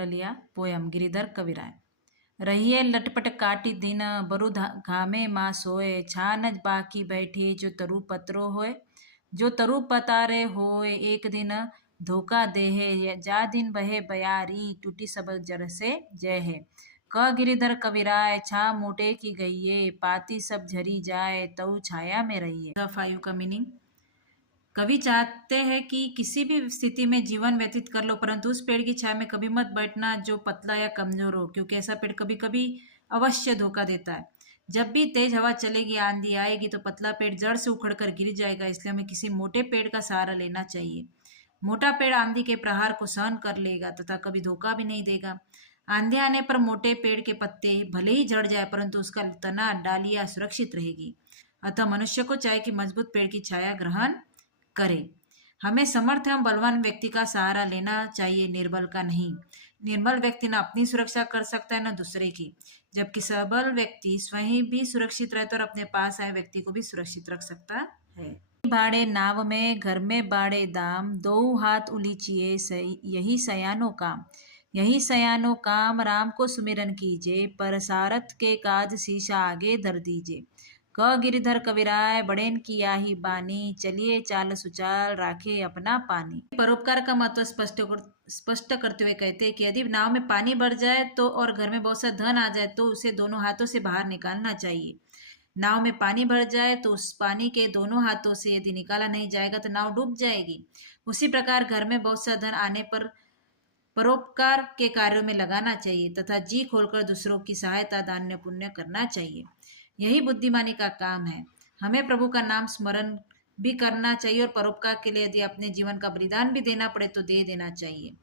मंडलिया poem Giridhar कविराय। रहिए लटपट काटी दिन बरु घामे माँ सोए, छान बाकी बैठी जो तरु पत्रो होए। जो तरु पतारे होए एक दिन धोखा देहे, जा दिन बहे बयारी टूटी सब जर से जय है। क गिरिधर कविराय छा मोटे की गईये, पाती सब झरी जाए तऊ छाया में रहिए। द 5 का मीनिंग। कवि चाहते हैं कि किसी भी स्थिति में जीवन व्यतीत कर लो, परंतु उस पेड़ की छाया में कभी मत बैठना जो पतला या कमजोर हो, क्योंकि ऐसा पेड़ कभी कभी अवश्य धोखा देता है। जब भी तेज हवा चलेगी, आंधी आएगी तो पतला पेड़ जड़ से उखड़कर गिर जाएगा, इसलिए हमें किसी मोटे पेड़ का सहारा लेना चाहिए। मोटा पेड़ आंधी के प्रहार को सहन कर लेगा तथा कभी धोखा भी नहीं देगा। आंधी आने पर मोटे पेड़ के पत्ते भले ही झड़ जाए, परंतु उसका तना डालियां सुरक्षित रहेगी। अतः मनुष्य को चाहिए कि मजबूत पेड़ की छाया ग्रहण करे। हमें समर्थ एवं बलवान व्यक्ति का सहारा लेना चाहिए, निर्बल का नहीं। निर्बल व्यक्ति न अपनी सुरक्षा कर सकता है न दूसरे की, जबकि सबल व्यक्ति स्वयं भी सुरक्षित रहता है और अपने पास आए व्यक्ति को भी सुरक्षित रख सकता है। बाड़े नाव में घर में बाड़े दाम, दो हाथ उलीचिए यही सयानो काम। यही सयानो काम राम को सुमिरन कीजिए, पर सारथ के काज शीशा आगे धर दीजिए। क गिरिधर कविराय बड़ेन की आही बानी, चलिए चाल सुचाल राखे अपना पानी। परोपकार का महत्व स्पष्ट करते हुए कहते हैं कि यदि नाव में पानी भर जाए तो और घर में बहुत सा धन आ जाए तो उसे दोनों हाथों से बाहर निकालना चाहिए। नाव में पानी भर जाए तो उस पानी के दोनों हाथों से यदि निकाला नहीं जाएगा तो नाव डूब जाएगी। उसी प्रकार घर में बहुत सा धन आने पर परोपकार के कार्यों में लगाना चाहिए तथा जी खोलकर दूसरों की सहायता दान पुण्य करना चाहिए। यही बुद्धिमानी का काम है। हमें प्रभु का नाम स्मरण भी करना चाहिए और परोपकार के लिए यदि अपने जीवन का बलिदान भी देना पड़े तो दे देना चाहिए।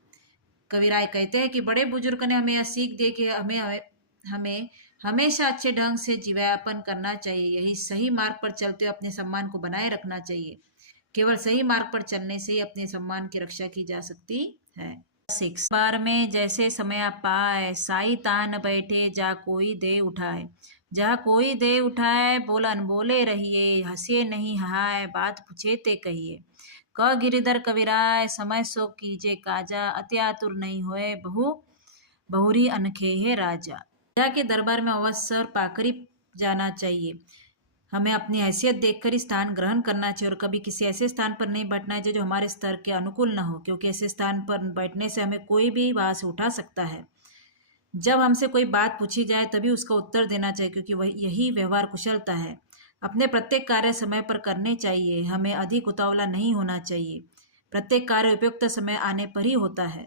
कविराय कहते हैं कि बड़े बुजुर्ग ने हमें यह सीख दे कि हमें हमेशा अच्छे ढंग से जीवयापन करना चाहिए। यही सही मार्ग पर चलते हुए अपने सम्मान को बनाए रखना चाहिए। केवल सही मार्ग पर चलने से ही अपने सम्मान की रक्षा की जा सकती है। 6 बार में जैसे समय पाए, साई तान बैठे जा कोई दे उठाए। जहाँ कोई दे उठाए बोला अनबोले रहिए, हंसिए नहीं हाय बात पूछे ते कहिए। क गिरिधर कविराय समय सो कीजे काजा, अति आतुर नहीं होए बहुरी अनखे है राजा। राजा के दरबार में अवसर पाकर ही जाना चाहिए। हमें अपनी हैसियत देखकर ही स्थान ग्रहण करना चाहिए और कभी किसी ऐसे स्थान पर नहीं बैठना चाहिए जो हमारे स्तर के अनुकूल न हो, क्योंकि ऐसे स्थान पर बैठने से हमें कोई भी वहां से उठा सकता है। जब हमसे कोई बात पूछी जाए तभी उसका उत्तर देना चाहिए, क्योंकि वही यही व्यवहार कुशलता है। अपने प्रत्येक कार्य समय पर करने चाहिए। हमें अधिक उतावला नहीं होना चाहिए। प्रत्येक कार्य उपयुक्त समय आने पर ही होता है।